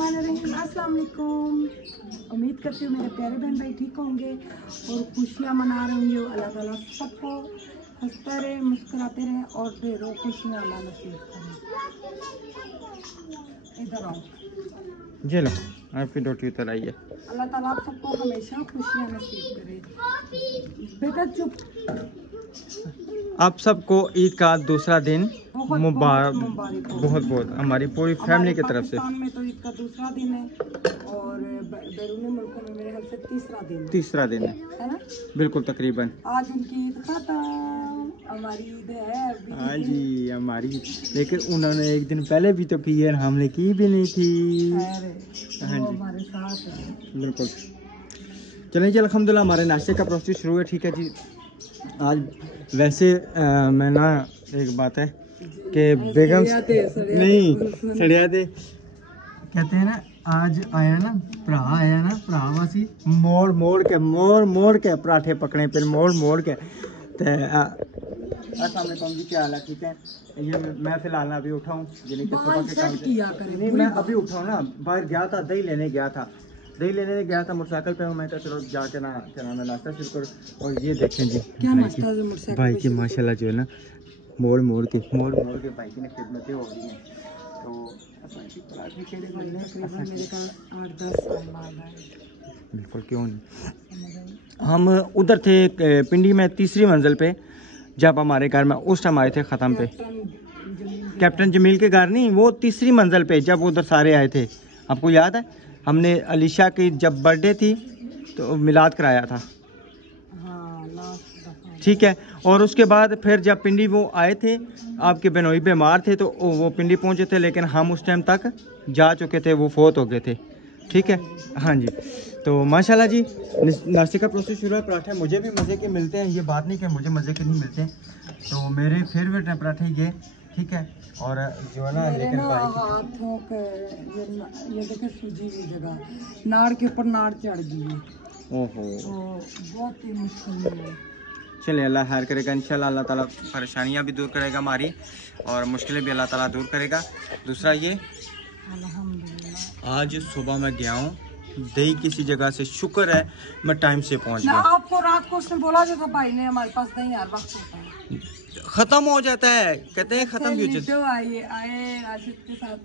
अस्सलाम वालेकुम। उम्मीद करती हूँ मेरे प्यारे बहन भाई ठीक होंगे और खुशियाँ मना रहे होंगे। अल्लाह ताला सबको हंसते रहे, मुस्कुराते रहे और ढेरों खुशियाँ अल्लाह नसीब करें। इधर आओ जी लो, आपकी रोटी उतर आई है। अल्लाह ताला आप सबको हमेशा खुशियाँ नसीब करे। बेटा चुप। आप सबको ईद का दूसरा दिन मुबारक, बहुत बहुत हमारी पूरी फैमिली की तरफ से। पाकिस्तान में तो ईद का दूसरा दिन है और बैरूनी मुल्कों में मेरे ख्याल से तीसरा दिन है ना? बिल्कुल तकरीबन। आज उनकी ईद खत्म, हमारी ईद है अभी। हाँ जी हमारी, लेकिन उन्होंने एक दिन पहले भी तो की है, हमने की भी नहीं थी। हाँ जी हमारे साथ है बिल्कुल। चलिए जी अल्हम्दुलिल्लाह हमारे नाश्ते का प्रोसेस शुरू है। ठीक है जी, आज वैसे मैं ना एक बात है कि बेगम नहीं सड़िया दे कहते हैं ना, आज आया ना भरा वासी मोड़ मोड़ के पराठे पकड़े, फिर मोड़ के। अस्सलाम वालेकुम जी, क्या हाल है? ठीक है। ये मैं फिलहाल ना अभी उठाऊँ, यानी कि सुबह के काम नहीं, मैं अभी उठाऊँ ना, बाहर गया था, दही लेने गया था मोटरसाइकिल पे हूँ। मैं चलो जाके ना क्या नाम है नाश्ता शुरू करो। और ये देखें जी भाई की माशाल्लाह जो है ना मोड़ मोड़ के भाई की खिदमतें हो रही हैं। तो बिल्कुल क्यों नहीं, हम उधर थे पिंडी में तीसरी मंजिल पे, जब हमारे घर में उस टाइम आए थे ख़त्म पे। कैप्टन जमील के घर नहीं, वो तीसरी मंजिल पे जब उधर सारे आए थे, आपको याद है? हमने अलीशा की जब बर्थडे थी तो मिलाद कराया था। ठीक है। और उसके बाद फिर जब पिंडी वो आए थे, आपके बहनोई बीमार थे तो वो पिंडी पहुंचे थे, लेकिन हम उस टाइम तक जा चुके थे, वो फोत हो गए थे। ठीक है। हाँ जी, तो माशाल्लाह जी नाश्ते का प्रोसेस शुरू है। पराठे मुझे भी मज़े के मिलते हैं, ये बात नहीं कि मुझे मज़े के नहीं मिलते, तो मेरे फेवरेट हैं पराठे ये। ठीक है। और जो है ना लेकिन हाथों के ये देखे सूजी की जगह नाड़ के ऊपर नाड़ चढ़ गई है। ओहो, बहुत ही मुश्किल है। चलिए अल्लाह खैर करेगा इंशाल्लाह। अल्लाह ताला परेशानियां भी दूर करेगा हमारी और मुश्किलें भी अल्लाह ताला दूर करेगा। दूसरा ये आज सुबह मैं गया हूँ दही किसी जगह से, शुक्र है मैं टाइम से पहुँच गया। आपको रात को उसने बोला जो था भाई ने, हमारे पास दही हर वक्त होता है, खत्म हो जाता है, कहते हैं खत्म भी हो जाता है। आए राशिद के साथ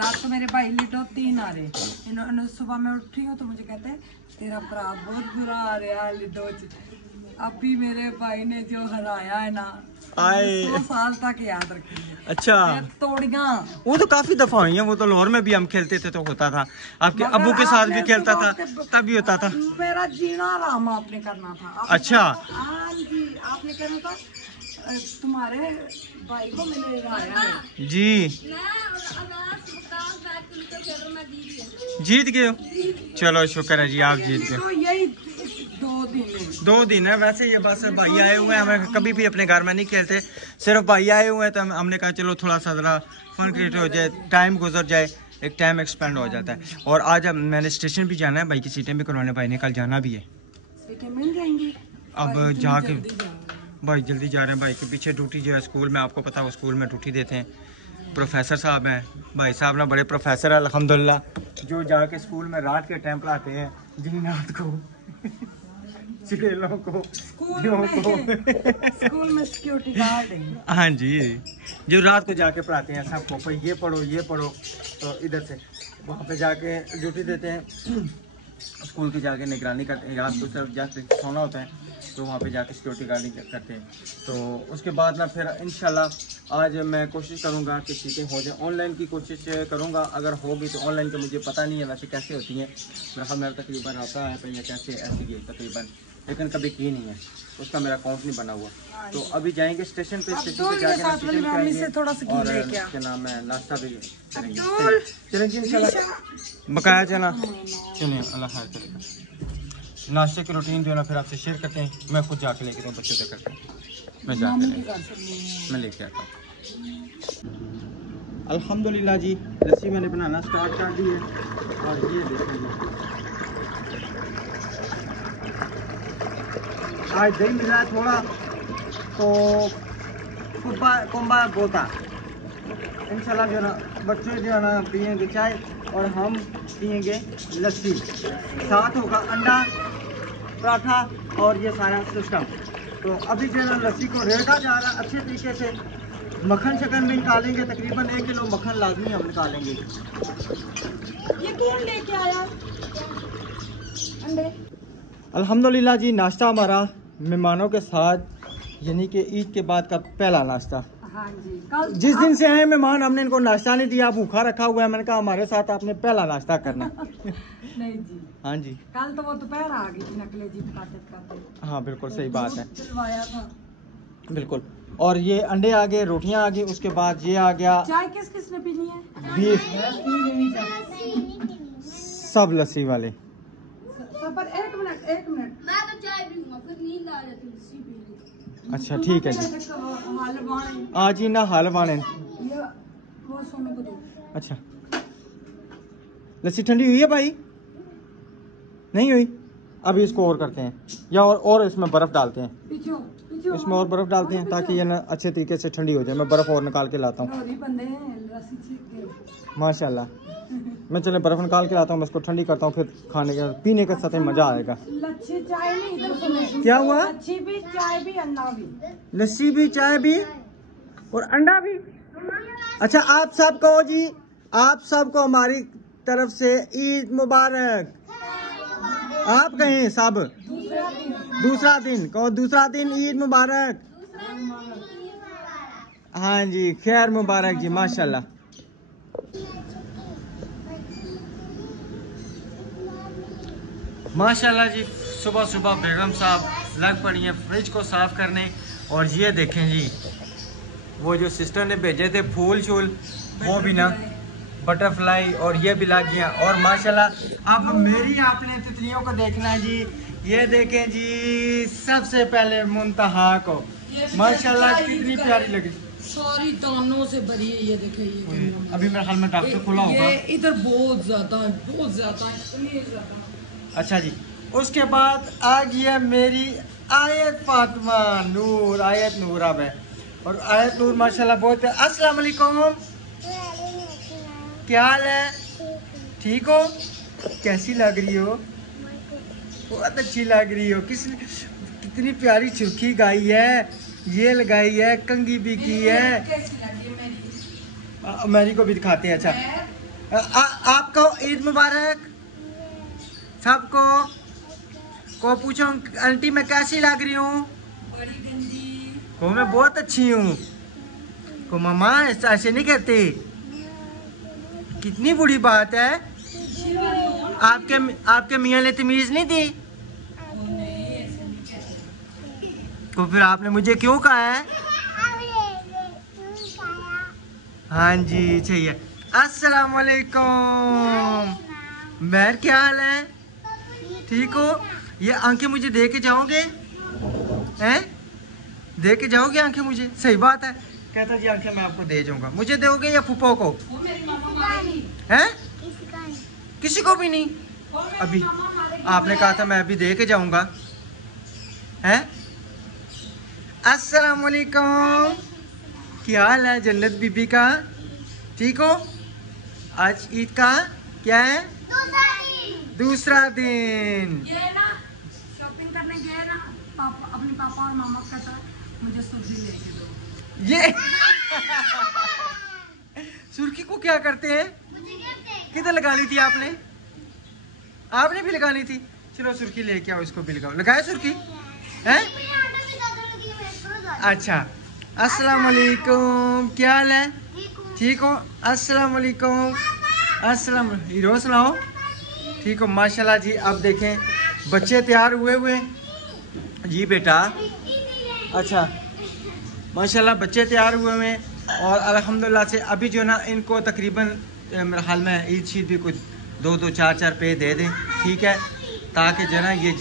रात को मेरे भाई लिटो 3 आ रहे, इन्होंने सुबह में उठी हूँ तो मुझे कहते हैं तेरा भरा बहुत बुरा आ रहा लिटो। अभी मेरे भाई ने जो हराया है ना, 100 साल तक याद रखेंगे। अच्छा, तोड़ियां वो तो काफी दफा हुई हैं, वो तो लाहौर में भी हम खेलते थे तो होता था, आपके अब्बू के साथ भी खेलता था तब भी होता था। मेरा जीना आराम आपने करना था। अच्छा जी, आपने कहना था तुम्हारे भाई को मैंने हराया है जी, जीत गए हो? चलो शुक्र है जी, आप जीत गए। तो यही 2 दिन है वैसे ये बस भाई आए हुए हैं, हमें कभी भी अपने घर में नहीं खेलते, सिर्फ भाई आए हुए हैं तो हमने कहा चलो थोड़ा सा ज़रा फन क्रिएट हो जाए, टाइम गुजर जाए, एक टाइम एक्सपेंड हो जाता है। और आज अब मैंने स्टेशन भी जाना है, भाई की सीटें भी करवाने, भाई ने कल जाना भी है। सीटें मिल जाएंगी अब जाके भाई जल्दी जा रहे हैं, भाई के पीछे ड्यूटी जो है स्कूल में, आपको पता है वो स्कूल में ड्यूटी देते हैं, प्रोफेसर साहब हैं, भाई साहब ना बड़े प्रोफेसर है अल्हम्दुलिल्लाह, जो जाके स्कूल में रात के टाइम पढ़ाते हैं, जिन्नात को चिड़ेलों को स्कूल में सिक्योरिटी गार्ड है। हाँ जी, जो रात को जाके पढ़ाते हैं सबको, ये पढ़ो, तो इधर से वहाँ पे जाके ड्यूटी देते हैं, स्कूल की जाके निगरानी करते हैं, रात को सिर्फ जाके सोना होता है तो वहाँ पे जाके सिक्योरिटी गार्डिंग करते हैं। तो उसके बाद ना फिर इंशाल्लाह आज मैं कोशिश करूँगा कि चीज़ें हो जाए, ऑनलाइन की कोशिश करूँगा, अगर होगी तो ऑनलाइन का मुझे पता नहीं है वैसे कैसे होती हैं, मेरा तकरीबन आता है या कैसे ऐसी है तकरीबन, लेकिन कभी की नहीं है, उसका मेरा अकाउंट नहीं बना हुआ। तो अभी जाएंगे स्टेशन पे जाके और क्या नाम है नाश्ता भी करेंगे। चलें जी इंशाल्लाह बकाया चला, चलिए अल्लाह खैर करेगा। नाश्ते की रूटीन जो है ना फिर आपसे शेयर करते हैं, मैं खुद जाके लेके दूँ बच्चों तक करके, मैं जाके मैं लेके आता हूँ। अल्हम्दुलिल्लाह जी लस्सी मैंने बनाना स्टार्ट कर दी है और ये देखिए आज दही मिला थोड़ा तो कुंबा बोता इंशाल्लाह जो है ना बच्चे जो है ना पियेंगे चाय और हम पियेंगे लस्सी, साथ होगा अंडा पराठा और ये सारा सिस्टम। तो अभी जो है ना लस्सी को रेड़ा जा रहा है अच्छे तरीके से। मक्खन शकन भी निकालेंगे, तकरीबन 1 किलो मक्खन लाजमी हम निकालेंगे। ये कौन लेके आया अंडे? अल्हम्दुलिल्लाह जी, नाश्ता हमारा मेहमानों के साथ, यानी कि ईद के बाद का पहला नाश्ता। हाँ जी, कल जिस दिन से आए मेहमान हमने इनको नाश्ता नहीं दिया, भूखा रखा हुआ है। मैंने कहा हमारे साथ आपने पहला नाश्ता करना। नहीं जी, हाँ जी, कल तो वो दोपहर आ गई थी नकले जी खाते। हाँ बिल्कुल सही बात है, दिलवाया था बिल्कुल। और ये अंडे आ गए, रोटियां आ गई, उसके बाद ये आ गया चाय। किस किसने पीनी है? बीफ, सब लस्सी वाले। पर एक मिनट मैं तो चाय पीऊंगा, फिर नींद आ जाती है लस्सी पी ली। अच्छा ठीक है जी। हलवाने आज ही ना हलवाने। ये वो सोने को दो। अच्छा, लस्सी ठंडी हुई है भाई? नहीं हुई? अभी इसको और करते हैं, या और इसमें बर्फ डालते हैं। इसमें और बर्फ डालते हैं ताकि ये ना अच्छे तरीके से ठंडी हो जाए। मैं बर्फ और निकाल के लाता हूँ। माशाल्लाह। मैं चले बर्फ निकाल के लाता हूँ, मैं इसको ठंडी करता हूँ, फिर खाने का पीने का साथ मजा आएगा। लस्सी चाय नहीं, इधर सुनो। क्या हुआ? लस्सी भी चाय भी अंडा भी। लस्सी भी चाय भी और अंडा भी। अच्छा, आप सबको जी, आप सबको हमारी तरफ से ईद मुबारक। आप कहें सब दूसरा दिन कहो, दूसरा दिन ईद मुबारक। हाँ जी, खैर मुबारक जी, माशाल्लाह। माशाल्लाह जी, सुबह सुबह बेगम साहब लग पड़ी हैं फ्रिज को साफ करने। और ये देखें जी, वो जो सिस्टर ने भेजे थे फूल शूल, वो भी ना बटरफ्लाई, और ये भी लग गया। और माशाल्लाह अब मेरी आपने तितलियों को देखना है जी। ये देखें जी, सबसे पहले मुंतहा को, माशाल्लाह कितनी प्यारी लगी, सारी दानों से भरी है। ये देखे, ये अभी मेरे ख्याल में डॉक्टर खुला होगा। ये इधर बहुत ज्यादा है, बहुत ज्यादा है, इतनी ज्यादा। अच्छा जी, उसके बाद आ गया मेरी आयत फातिमा नूर, आयत नूर अब है। और आयत नूर माशाल्लाह बहुत है। अस्सलाम वालेकुम, क्या हाल है? ठीक हो? कैसी लग रही हो? बहुत अच्छी लग रही हो। कितनी प्यारी चुरखी गाई है, ये लगाई है, कंघी भी की है। मेरी को भी दिखाते हैं। अच्छा, आपको ईद मुबारक। सबको को पूछो आंटी मैं कैसी लग रही हूँ? बड़ी गंदी। को मैं बहुत अच्छी हूँ। को मामा ऐसे नहीं कहते, कितनी बुरी बात है। आपके मियाँ ने तमीज नहीं दी? तो फिर आपने मुझे क्यों कहा है? हाँ जी, चाहिए। अस्सलाम वालेकुम, मैर क्या हाल है? ठीक हो? ये आंखें मुझे दे के जाओगे? हैं? दे के जाओगे आंखें मुझे? सही बात है। कहता जी आंखें मैं आपको दे जाऊंगा। मुझे दोगे या फूफो को? हैं? किसी को भी नहीं? अभी आपने कहा था मैं अभी दे के जाऊंगा। हैं? अस्सलाम वालेकुम, क्या हाल है जन्नत बीबी का? ठीक हो? आज ईद का क्या है? दूसरा दिन। ये ना शॉपिंग करने गए ना, अपने पापा और मामा का था, मुझे सुर्खी लेके दो। ये सुर्खी को क्या करते हैं? किधर लगानी थी आपने? आपने भी लगानी थी। चलो सुर्खी लेके आओ, इसको भी लगाओ। लगाए सुर्खी? हैं? अच्छा, अस्सलाम वालेकुम, क्या हाल है? ठीक हो? अस्सलाम वालेकुम। अस्सलाम, हीरो सुनाओ। ठीक हो? माशाल्लाह जी। अब देखें बच्चे तैयार हुए जी बेटा। अच्छा, माशाल्लाह बच्चे तैयार हुए हैं। और अल्हम्दुलिल्लाह से अभी जो ना इनको तकरीबन मेरे हाल में ईद शीद भी कुछ 2-2, 4-4 पे दे दें, ठीक है, ताकि जो ना ये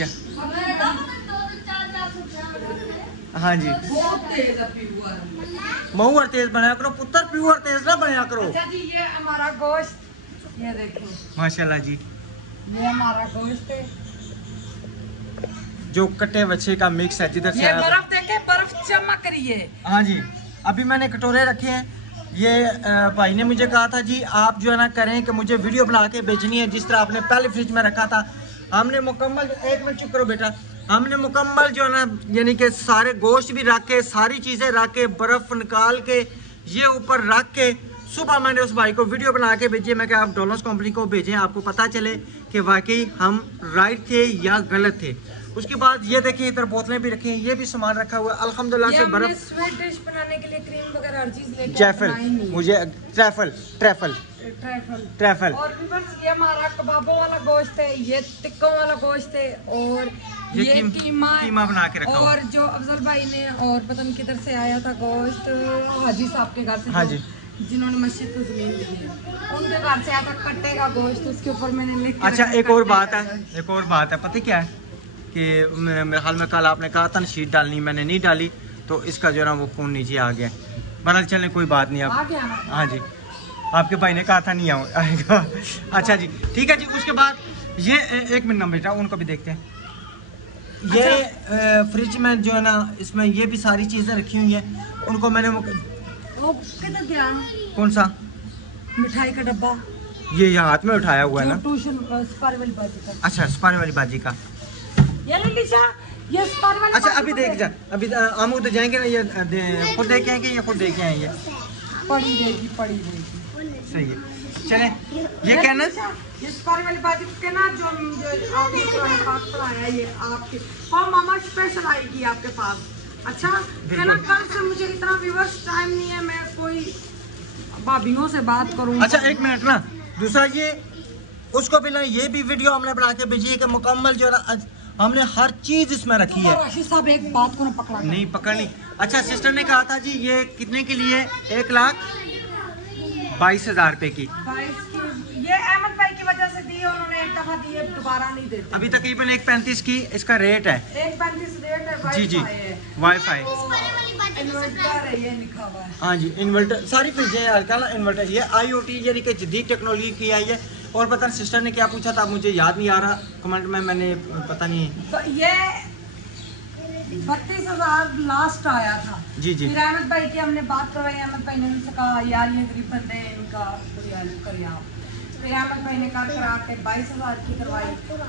हाँ जी बहुत तेज है प्यूअर। मऊर तेज बनाया करो पुत्र, प्यूअर तेज ना बनाया करो। अच्छा जी, ये हमारा गोश्त, ये देखो माशाल्लाह जी, ये हमारा गोश्त है, जो कटे बच्चे का मिक्स है जिधर से ये बर्फ देखे, बर्फ चमक रही है। हाँ जी, अभी मैंने कटोरे रखे हैं ये भाई ने मुझे कहा था जी आप जो है ना करें कि मुझे वीडियो बना के भेजनी है जिस तरह आपने पहले फ्रिज में रखा था। हमने मुकम्मल, एक मिनट चुप करो बेटा, हमने मुकम्मल जो है ना यानी कि सारे गोश्त भी रख के, सारी चीज़ें रख के, बर्फ़ निकाल के ये ऊपर रख के सुबह मैंने उस भाई को वीडियो बना के भेजी। मैं क्या आप डोलोस कंपनी को भेजें, आपको पता चले कि वाकई हम राइट थे या गलत थे। उसके बाद ये देखिए इधर बोतलें भी रखी हैं, ये भी सामान रखा हुआ है अल्हम्दुलिल्लाह से। बर्फ, स्वीट डिश बनाने के लिए क्रीम वगैरह हर चीज लेके जैफल, मुझे ट्रैफल और भी बस ये हमारा कबाबों वाला गोश्त है, ये टिक्कों वाला गोश्त है और ये कीमा बना के रखा और जो अफजल भाई ने और पता नहीं किधर से आया था गोश्त हाजी साहब के घर से, हाँ जी, जिन्होंने मस्जिद को जमीन दी है उनके घर से आया था कट्टे का गोश्त, उसके ऊपर मैंने लिख के अच्छा एक और बात है, पता क्या है कि मेरे ख्याल में कल आपने कहा था ना शीट डालनी, मैंने नहीं डाली तो इसका जो है ना वो फ़ोन नीचे आ गया। बहरहाल चलें कोई बात नहीं, आप हाँ जी आपके भाई ने कहा था नहीं आएगा। अच्छा जी ठीक है जी। उसके बाद ये एक मिनट ना बेटा उनको भी देखते हैं। ये फ्रिज में जो है ना इसमें ये भी सारी चीज़ें रखी हुई हैं, उनको मैंने कौन सा मिठाई का डब्बा ये यहाँ हाथ में उठाया हुआ है ना, सुपारी वाली बाजी का। अच्छा सुपारी वाली बाजी का, ये सुपारी वाली। अच्छा अभी देख जा, अभी हम उधर जाएंगे ना, ये खुद देख आएंगे, ये खुद देख आएंगे, पड़ी देगी सही है। चले ये कहना ये सुपारी वाली बाजी के ना जो आपके पास आया ये आपके और मामा स्पेशल आएगी आपके पास। अच्छा है ना, कल से मुझे इतना व्यूअर्स टाइम नहीं है, मैं कोई भाभियों से बात करूँ। अच्छा एक मिनट ना, दूसरा ये उसको भी ना ये भी वीडियो हमने बना के भेजी है कि मुकम्मल जो है ना हमने हर चीज इसमें रखी है। राशिद साहब एक बात को ना पकड़ा नहीं पकड़नी। अच्छा सिस्टर ने कहा था जी ये कितने के लिए 1,22,000 रुपए की, 22 की ये अहमद भाई की वजह से दी उन्होंने, एक दफा दी है दोबारा नहीं देते। अभी तकरीबन 1,35 की इसका रेट है। 1,35 रेट है जी जी वाईफाई इन्वर्टर है ये लिखा हुआ है। हाँ जी इन्वर्टर सारी फ्रिजें हैं आजकल ना इन्वर्टर, ये IoT यानी कि जदीद टेक्नोलॉजी की आई है। और पता नहीं सिस्टर ने क्या पूछा था मुझे याद नहीं आ रहा, कमेंट में मैंने पता नहीं। तो ये 32,000 लास्ट आया था। जी जी फिर अहमद भाई की हमने बात करवाई, अहमद भाई ने उनसे कहा यार ये गरीब बंदे हैं इनका कोई हेल्प करिए आप। फिर अहमद भाई ने कर करा के 22,000 की करवाई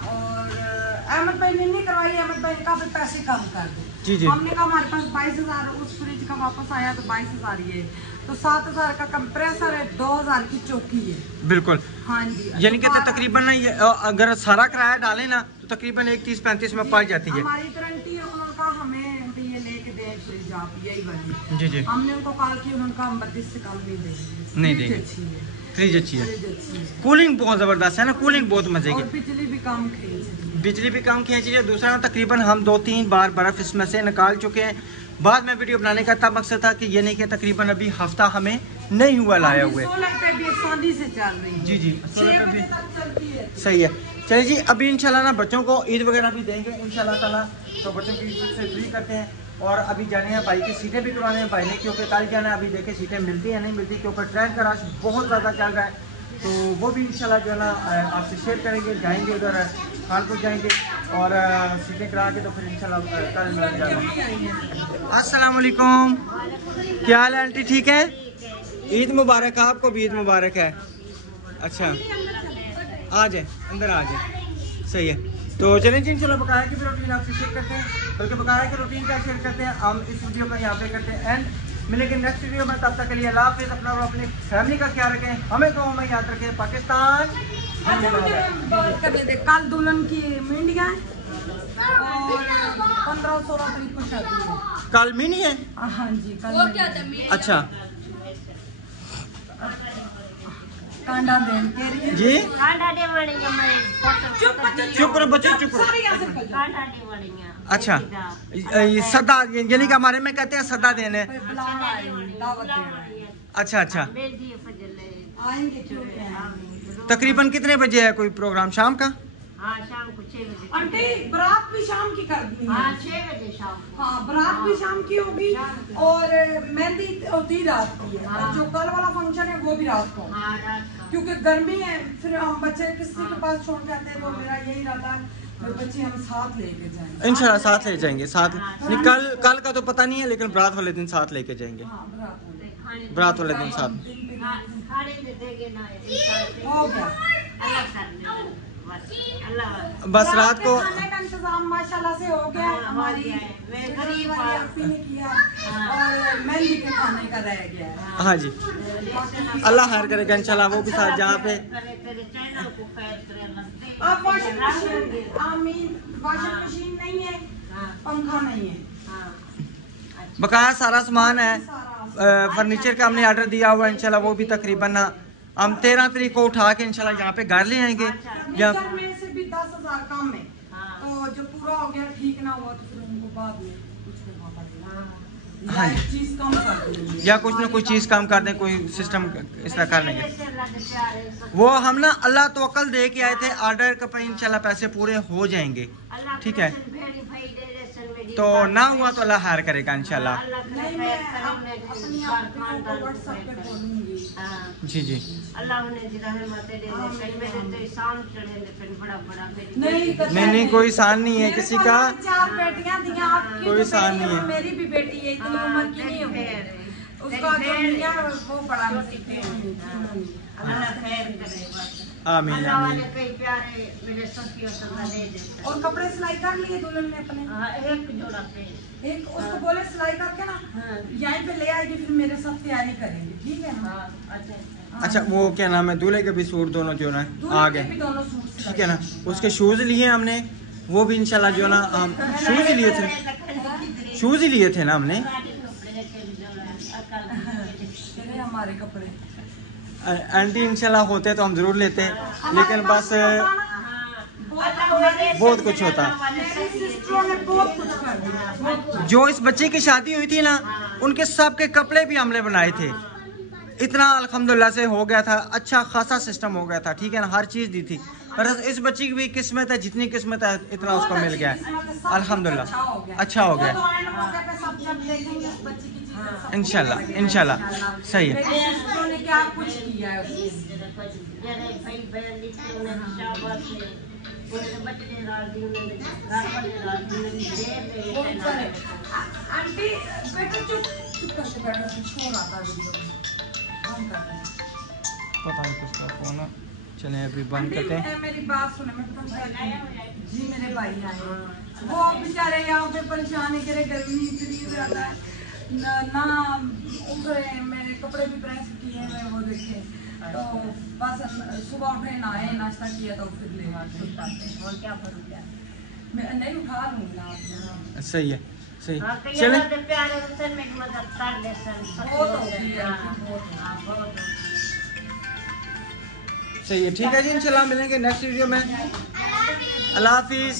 और अहमद भाई ने नहीं करवाई, अहमद भाई ने कहा फिर पैसे कम कर दो। जी जी हमने कहा हमारे पास 22,000 उस फ्रिज का वापस आया तो 22,000 ये तो 7,000 का कंप्रेसर है, 2,000 की चौकी है। बिल्कुल हाँ जी यानी कि तकरीबन ना ये अगर सारा किराया डाले ना तो तकरीबन 31-35 में पड़ जाती है। हमारी गारंटी है, उन्होंने कहा हमें ये लेके दे फ्रिज आप यही वाली। जी जी हमने उनको कहा कि उन्होंने कहा 32 से कम नहीं देंगे, नहीं देंगे। अच्छी है फ्रिज अच्छी है, फ्रिज अच्छी है, कूलिंग बहुत ज़बरदस्त है ना, कूलिंग बहुत मजे की, और बिजली भी कम खींच रही है। बिजली भी कम खींच रही है। दूसरा ना तकरीबन हम 2-3 बार बर्फ़ इसमें से निकाल चुके हैं। बाद में वीडियो बनाने का तब मकसद था कि ये नहीं कि तकरीबन अभी हफ्ता हमें नहीं हुआ लाया हुए। 16 पे भी आसानी से चल रही है। जी जी 16 पे भी चलती है। सही है। चलिए जी अभी इंशाल्लाह ना बच्चों को ईद वगैरह भी देंगे इंशाल्लाह ताला, तो बच्चों की ईद से फ्री करते हैं। और अभी जाने हैं भाई की सीटें भी करवाने हैं भाई ने, क्योंकि कल जाना है, अभी देखें सीटें मिलती है नहीं मिलती, क्योंकि ट्रेन का रश बहुत ज़्यादा चल रहा है। तो वो भी इंशाल्लाह जो है ना आपसे शेयर करेंगे, जाएंगे उधर कानपुर जाएंगे और सीटें करा के तो फिर इंशाल्लाह कल मिल जाएगा। अस्सलाम वालेकुम, क्या हाल है आंटी, ठीक है? ईद मुबारक है, आपको भी ईद मुबारक है। अच्छा आ जाए अंदर आ जाए, सही है। तो चलें जी इंशाल्लाह बकाया की भी रूटीन आपसे शेयर करते हैं, बल्कि बकाया की रूटीन क्या शेयर करते हैं हम इस वीडियो का यहाँ पे करते हैं एंड। मिलेंगे नेक्स्ट वीडियो में, तब तक के लिए अल्लाह हाफिज़। अपना और अपनी फैमिली का ख्याल रखें, हमें तो हमें याद रखें। पाकिस्तान अच्छा मुझे बात करने दे, कल दुल्हन की मीडिया है और 15-16 तारीख को शादी है। कल मिनी है? हाँ जी कल वो क्या था अच्छा कांडा देन के लिए जी कांडा दे वणिया मैं चुप करो बच्चे चुप करो। सारी यहाँ से निकल जाओ। कांडा दे वणिया अच्छा ये सदा यानी कि हमारे में कहते हैं सदा देने। कोई बुलावा है, दावत देना है। अच्छा अच्छा मेरी फजले आएंगे क्यों नहीं आएंगे? तकरीबन कितने बजे है कोई प्रोग्राम शाम का? हां शाम को 6 बजे। आंटी बारात भी शाम की कर दी है। हां 6 बजे शाम को। हाँ बारात भी शाम की होगी और मेहंदी होती रात की है और जो कल वाला फंक्शन है वो भी रात को, हां रात को। क्योंकि गर्मी है फिर हम बच्चे किसी के पास छोड़ जाते हैं। वो मेरा यही रहता है फिर बच्चे हम साथ लेके जाएंगे इंशाल्लाह साथ ले जाएंगे, साथ नहीं कल का तो पता नहीं है लेकिन बारात वाले दिन साथ लेके जाएंगे। हाँ बारात में। बारात वाले दिन साथ खाने में देंगे ना हो गया अल्लाह कर दे बस अल्लाह बस रात को खाने का इंतजाम माशाल्लाह से हो गया है। हमारी मैं गरीब हमारी आपी ने किया और मेहंदी के खाने का रह गया है। हाँ जी अल्लाह खैर करेगा इंशाल्लाह। वो भी साथ जहाँ पे तेरे चैनल को खैर करे अब वॉशिंग मशीन आमीन वॉशिंग मशीन नहीं है पंखा नहीं है बकाया सारा सामान है। फर्नीचर का हमने ऑर्डर दिया हुआ इंशाल्लाह। वो भी तकरीबन हम 13 तारीख को उठा के इंशाल्लाह यहाँ पे घर ले आएंगे। फर्नीचर में से भी 10,000 कम है तो जो पूरा हो गया ठीक ना हुआ तो फिर उनको बाद में कुछ करना पड़ेगा। हाँ एक चीज कम कर देंगे या कुछ ना कुछ चीज़ कम कर दें, कोई सिस्टम इस तरह कर लेंगे। वो हम ना अल्लाह तवक्कल दे के आए थे ऑर्डर का पे इंशाल्लाह पैसे पूरे हो जाएंगे। ठीक है तो ना हुआ तो अल्लाह खैर करेगा इंशाल्लाह। नहीं मैं अपनी आप को व्हाट्सएप पे बोलूंगी। जी जी नहीं कोई सान नहीं है किसी का, 4 बेटियां दी आपकी कोई सान नहीं है। मेरी भी बेटी है इतनी उम्र की नहीं हो उसका जो मियां वो बड़ा आमीन आमीन। और कपड़े सिलाई कर लिए दुल्हन ने अपने एक उसको बोले सिलाई करके ना यहीं पे ले आएगी फिर मेरे साथ तैयारी करेंगे ठीक है ना। अच्छा वो क्या नाम है दूल्हे के भी सूट दोनों जो ना आ गए ठीक है ना। उसके शूज लिए हमने वो भी इंशाल्लाह जो ना हम शूज ही लिए थे ना हमने हमारे कपड़े आंटी इंशाल्लाह होते तो हम जरूर लेते लेकिन बस बहुत कुछ होता। जो इस बच्चे की शादी हुई थी ना उनके सबके कपड़े भी हमने बनाए थे। इतना अल्हम्दुलिल्लाह से हो गया था, अच्छा खासा सिस्टम हो गया था ठीक है ना। हर चीज़ दी थी पर इस बच्ची की भी किस्मत है, जितनी किस्मत है इतना उसको मिल गया है अल्हम्दुलिल्लाह। अच्छा हो गया इंशाल्लाह इंशाल्लाह सही है। आंटी बेटा चुप करके बैठो शोर आता है पता नहीं किसका फोन है। चलें अभी बंद करते हैं। मेरी बात सुने जी मेरे भाई आए वो बेचारे यहाँ पे परेशान है करे गर्मी इतनी ज्यादा है ना मेरे कपड़े भी प्रेस किए हुए वो देखे तो बस सुबह उठे नहाए नाश्ता किया तो फिर ले और क्या करूँ मैं नहीं उठा लूँगा। सही है सही चले सही है ठीक है जी इंशाल्लाह मिलेंगे नेक्स्ट वीडियो में। अल्लाह हाफिज।